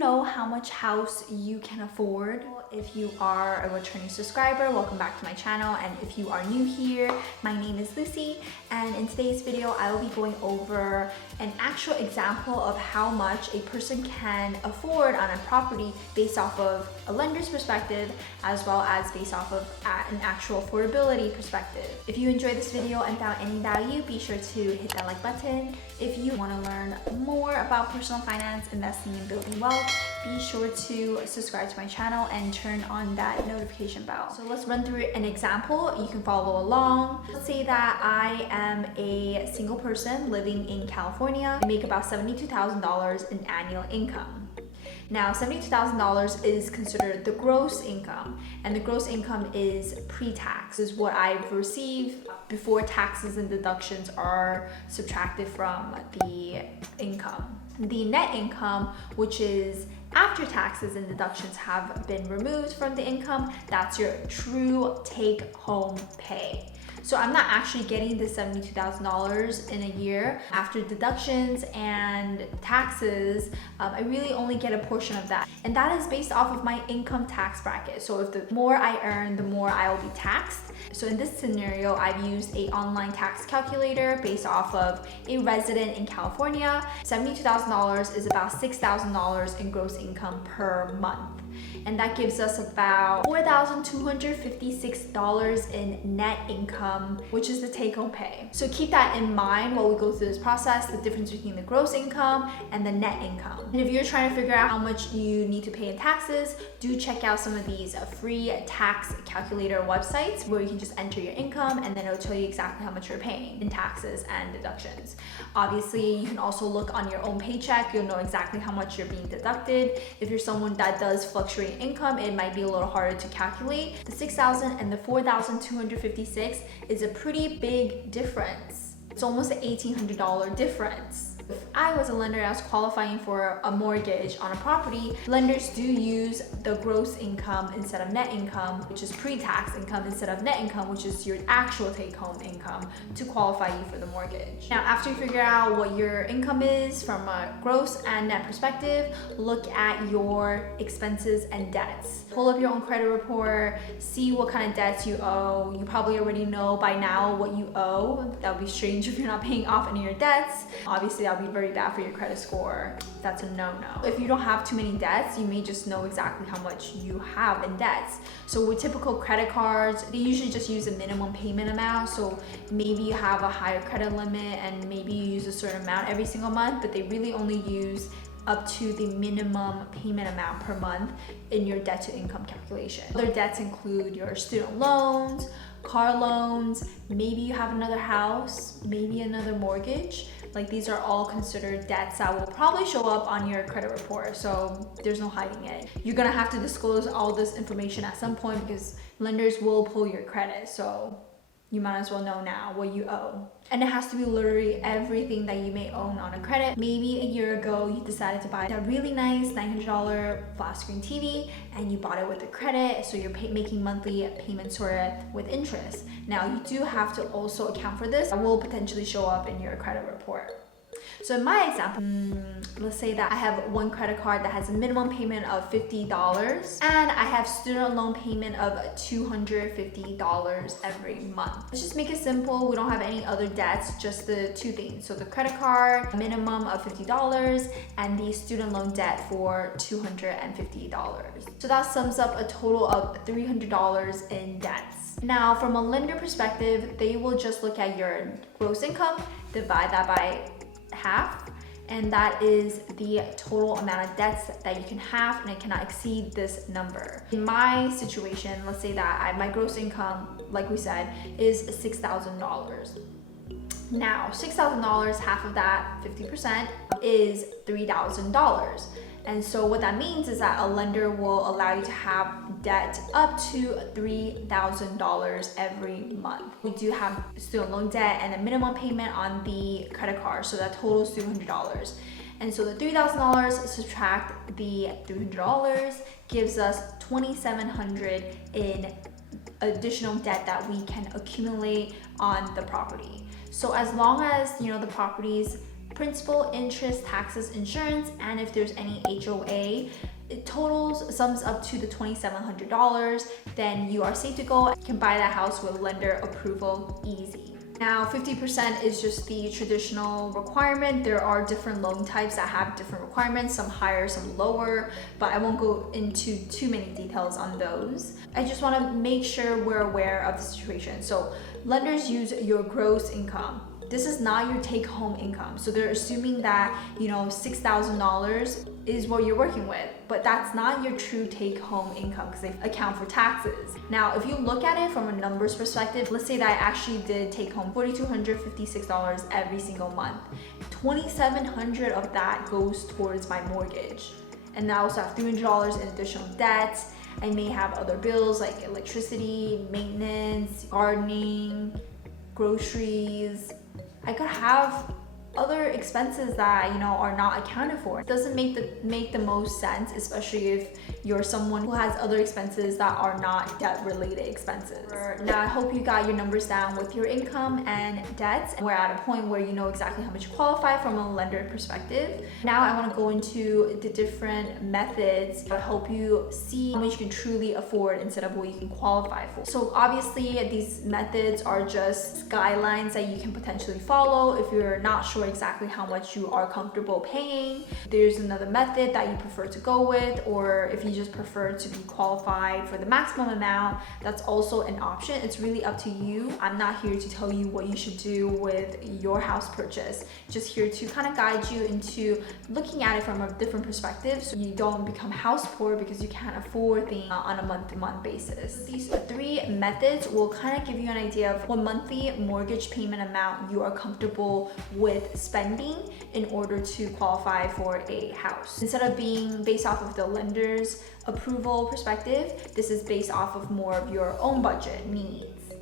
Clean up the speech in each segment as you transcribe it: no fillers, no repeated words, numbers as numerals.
know how much house you can afford? If you are a returning subscriber, welcome back to my channel. And if you are new here, my name is Lucy. And in today's video, I will be going over an actual example of how much a person can afford on a property based off of a lender's perspective, as well as based off of an actual affordability perspective. If you enjoyed this video and found any value, be sure to hit that like button. If you want to learn more about personal finance, investing, and building wealth, be sure to subscribe to my channel and turn on that notification bell. So let's run through an example. You can follow along. Let's say that I am a single person living in California. I make about $72,000 in annual income. Now, $72,000 is considered the gross income, and the gross income is pre-tax, is what I've received before taxes and deductions are subtracted from the income. The net income, which is after taxes and deductions have been removed from the income, that's your true take-home pay. So I'm not actually getting the $72,000 in a year. After deductions and taxes, I really only get a portion of that. And that is based off of my income tax bracket. So if the more I earn, the more I will be taxed. So in this scenario, I've used an online tax calculator based off of a resident in California. $72,000 is about $6,000 in gross income per month. And that gives us about $4,256 in net income, which is the take-home pay. So keep that in mind while we go through this process, the difference between the gross income and the net income. And if you're trying to figure out how much you need to pay in taxes, do check out some of these free tax calculator websites where you can just enter your income and then it'll tell you exactly how much you're paying in taxes and deductions. Obviously, you can also look on your own paycheck. You'll know exactly how much you're being deducted. If you're someone that does fluctuate income, it might be a little harder to calculate. The $6,000 and the $4,256 is a pretty big difference. It's almost an $1,800 difference. If I was a lender, I was qualifying for a mortgage on a property, lenders do use the gross income instead of net income, which is pre-tax income, instead of net income, which is your actual take-home income, to qualify you for the mortgage. Now, after you figure out what your income is from a gross and net perspective, look at your expenses and debts. Pull up your own credit report, see what kind of debts you owe. You probably already know by now what you owe. That would be strange if you're not paying off any of your debts. Obviously, that would be very bad for your credit score. That's a no-no. If you don't have too many debts, you may just know exactly how much you have in debts. So with typical credit cards, they usually just use a minimum payment amount. So maybe you have a higher credit limit and maybe you use a certain amount every single month, but they really only use up to the minimum payment amount per month in your debt to income calculation. Other debts include your student loans, car loans, maybe you have another house, maybe another mortgage. Like, these are all considered debts that will probably show up on your credit report, so there's no hiding it. You're gonna have to disclose all this information at some point because lenders will pull your credit, so you might as well know now what you owe. And it has to be literally everything that you may own on a credit. Maybe a year ago, you decided to buy that really nice $900 flat screen TV and you bought it with a credit, so you're making monthly payments for it with interest. Now, you do have to also account for this. That will potentially show up in your credit report. So in my example, let's say that I have one credit card that has a minimum payment of $50 and I have student loan payment of $250 every month. Let's just make it simple. We don't have any other debts, just the two things. So the credit card, minimum of $50, and the student loan debt for $250. So that sums up a total of $300 in debts. Now, from a lender perspective, they will just look at your gross income, divide that by half, and that is the total amount of debts that you can have, and it cannot exceed this number. In my situation, let's say that my gross income, like we said, is $6,000. Now, $6,000, half of that, 50%, is $3,000. And so what that means is that a lender will allow you to have debt up to $3,000 every month. We do have student loan debt and a minimum payment on the credit card, so that totals $200. And so the $3,000 subtract the $300 gives us $2,700 in additional debt that we can accumulate on the property. So as long as, the property's principal, interest, taxes, insurance, and if there's any HOA. It sums up to the $2,700, then you are safe to go. You can buy that house with lender approval easy. Now, 50% is just the traditional requirement. There are different loan types that have different requirements, some higher, some lower, but I won't go into too many details on those. I just want to make sure we're aware of the situation. So lenders use your gross income. This is not your take-home income. So they're assuming that, $6,000 is what you're working with, but that's not your true take-home income because they account for taxes. Now, if you look at it from a numbers perspective, let's say that I actually did take home $4,256 every single month. $2,700 of that goes towards my mortgage. And I also have $300 in additional debt. I may have other bills like electricity, maintenance, gardening, groceries. I could have other expenses that are not accounted for. It doesn't make the most sense, especially if you're someone who has other expenses that are not debt related expenses. Now, I hope you got your numbers down with your income and debts. We're at a point where you know exactly how much you qualify from a lender perspective. Now I want to go into the different methods that help you see how much you can truly afford instead of what you can qualify for. So obviously these methods are just guidelines that you can potentially follow if you're not sure exactly how much you are comfortable paying. There's another method that you prefer to go with, or if you just prefer to be qualified for the maximum amount, that's also an option. It's really up to you. I'm not here to tell you what you should do with your house purchase. Just here to kind of guide you into looking at it from a different perspective so you don't become house poor because you can't afford things on a month-to-month basis. These three methods will kind of give you an idea of what monthly mortgage payment amount you are comfortable with spending in order to qualify for a house. Instead of being based off of the lender's approval perspective, this is based off of more of your own budget needs.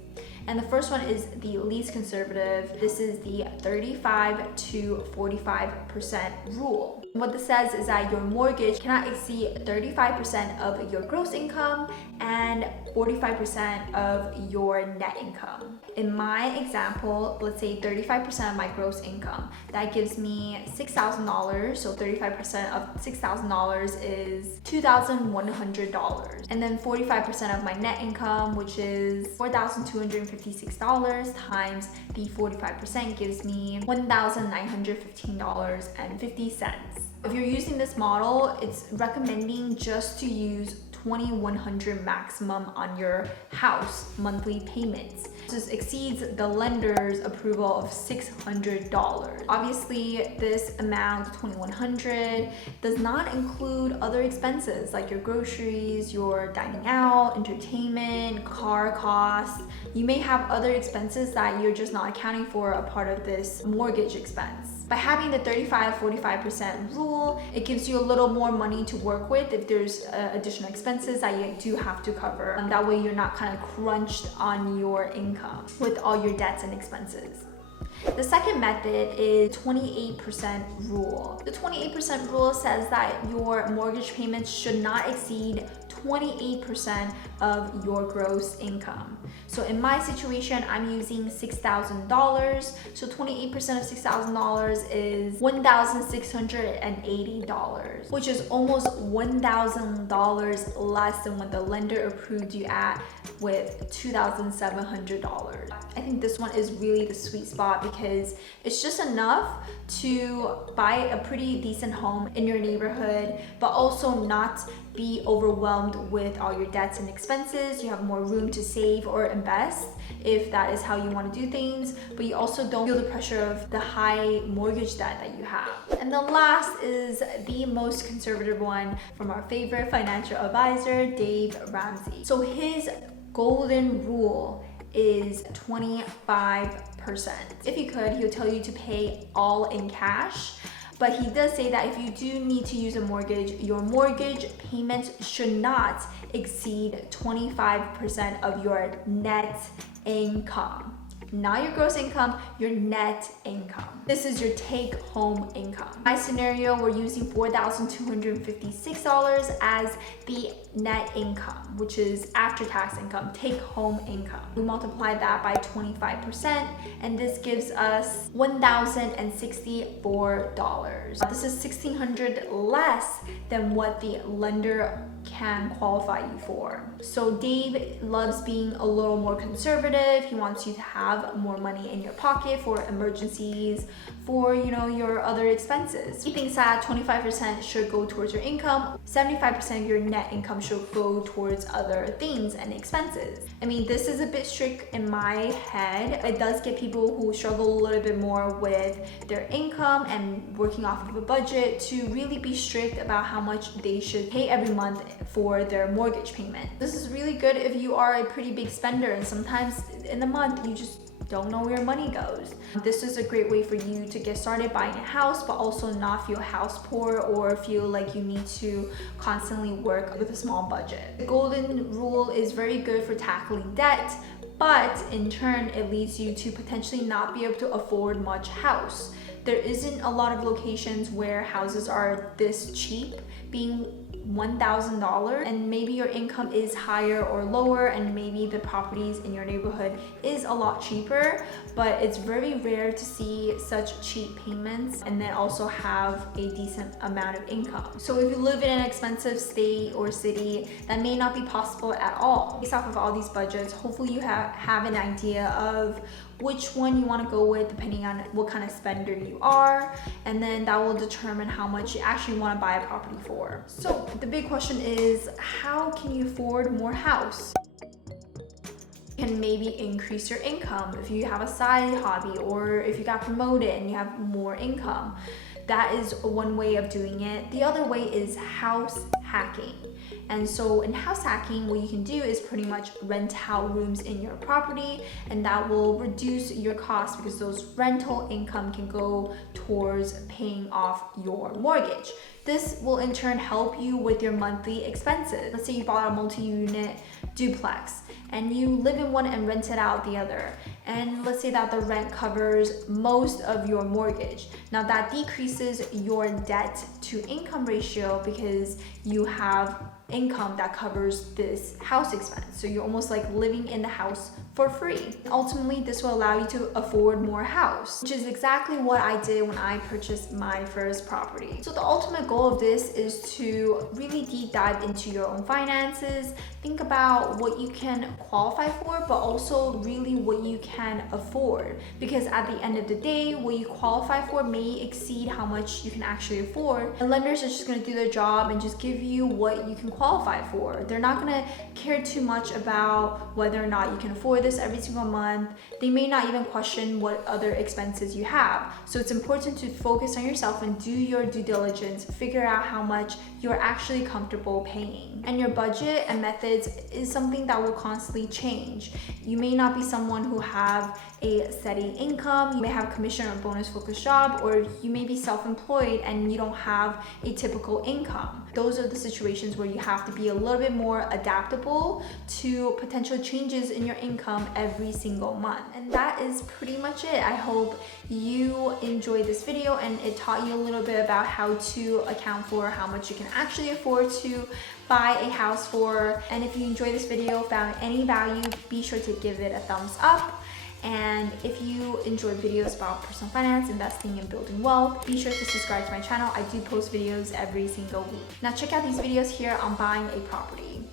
And the first one is the least conservative. This is the 35 to 45% rule. What this says is that your mortgage cannot exceed 35% of your gross income and 45% of your net income. In my example, let's say 35% of my gross income, that gives me $6,000. So 35% of $6,000 is $2,100. And then 45% of my net income, which is $4,256 times the 45% gives me $1,915.50. If you're using this model, it's recommending just to use $2,100 maximum on your house monthly payments. This exceeds the lender's approval of $600. Obviously, this amount, $2,100, does not include other expenses like your groceries, your dining out, entertainment, car costs. You may have other expenses that you're just not accounting for a part of this mortgage expense. By having the 35-45% rule, it gives you a little more money to work with if there's additional expenses that you do have to cover. And that way you're not kind of crunched on your income with all your debts and expenses. The second method is 28% rule. The 28% rule says that your mortgage payments should not exceed 28% of your gross income. So in my situation, I'm using $6,000. So 28% of $6,000 is $1,680, which is almost $1,000 less than what the lender approved you at with $2,700. I think this one is really the sweet spot because it's just enough to buy a pretty decent home in your neighborhood, but also not be overwhelmed with all your debts and expenses. You have more room to save or invest if that is how you want to do things, but you also don't feel the pressure of the high mortgage debt that you have. And the last is the most conservative one from our favorite financial advisor, Dave Ramsey. So his golden rule is 25%. If you could, he'll tell you to pay all in cash. But he does say that if you do need to use a mortgage, your mortgage payments should not exceed 25% of your net income. not your gross income, your net income. This is your take-home income. In my scenario, we're using $4,256 as the net income, which is after-tax income, take-home income. We multiply that by 25%, and this gives us $1,064. This is $1,600 less than what the lender can qualify you for. So Dave loves being a little more conservative. He wants you to have more money in your pocket for emergencies, for your other expenses. He thinks that 25% should go towards your income, 75% of your net income should go towards other things and expenses. I mean, this is a bit strict in my head. It does get people who struggle a little bit more with their income and working off of a budget to really be strict about how much they should pay every month for their mortgage payment. This is really good if you are a pretty big spender and sometimes in the month you just don't know where your money goes. This is a great way for you to get started buying a house, but also not feel house poor or feel like you need to constantly work with a small budget. The golden rule is very good for tackling debt, but in turn it leads you to potentially not be able to afford much house. There isn't a lot of locations where houses are this cheap, being $1,000, and maybe your income is higher or lower, and maybe the properties in your neighborhood is a lot cheaper, but it's very rare to see such cheap payments and then also have a decent amount of income. So if you live in an expensive state or city, that may not be possible at all. Based off of all these budgets, hopefully you have an idea of which one you want to go with depending on what kind of spender you are, and then that will determine how much you actually want to buy a property for. So the big question is, how can you afford more house? You can maybe increase your income if you have a side hobby, or if you got promoted and you have more income. That is one way of doing it. The other way is house hacking. And so in house hacking, what you can do is pretty much rent out rooms in your property, and that will reduce your costs because those rental income can go towards paying off your mortgage. This will in turn help you with your monthly expenses. Let's say you bought a multi-unit duplex and you live in one and rent it out the other. And let's say that the rent covers most of your mortgage. Now that decreases your debt to income ratio because you have income that covers this house expense. So you're almost like living in the house for free. Ultimately, this will allow you to afford more house, which is exactly what I did when I purchased my first property. So the ultimate goal of this is to really deep dive into your own finances, think about what you can qualify for, but also really what you can afford. Because at the end of the day, what you qualify for may exceed how much you can actually afford. And lenders are just gonna do their job and just give you what you can qualify for. They're not gonna care too much about whether or not you can afford this every single month. They may not even question what other expenses you have. So it's important to focus on yourself and do your due diligence, figure out how much you're actually comfortable paying. And your budget and methods is something that will constantly change. You may not be someone who have a steady income, you may have a commission or bonus focused job, or you may be self-employed and you don't have a typical income. Those are the situations where you have to be a little bit more adaptable to potential changes in your income every single month. And that is pretty much it. I hope you enjoyed this video and it taught you a little bit about how to account for how much you can actually afford to buy a house for. And if you enjoyed this video, found any value, be sure to give it a thumbs up. And if you enjoy videos about personal finance, investing, and building wealth, be sure to subscribe to my channel. I do post videos every single week. Now check out these videos here on buying a property.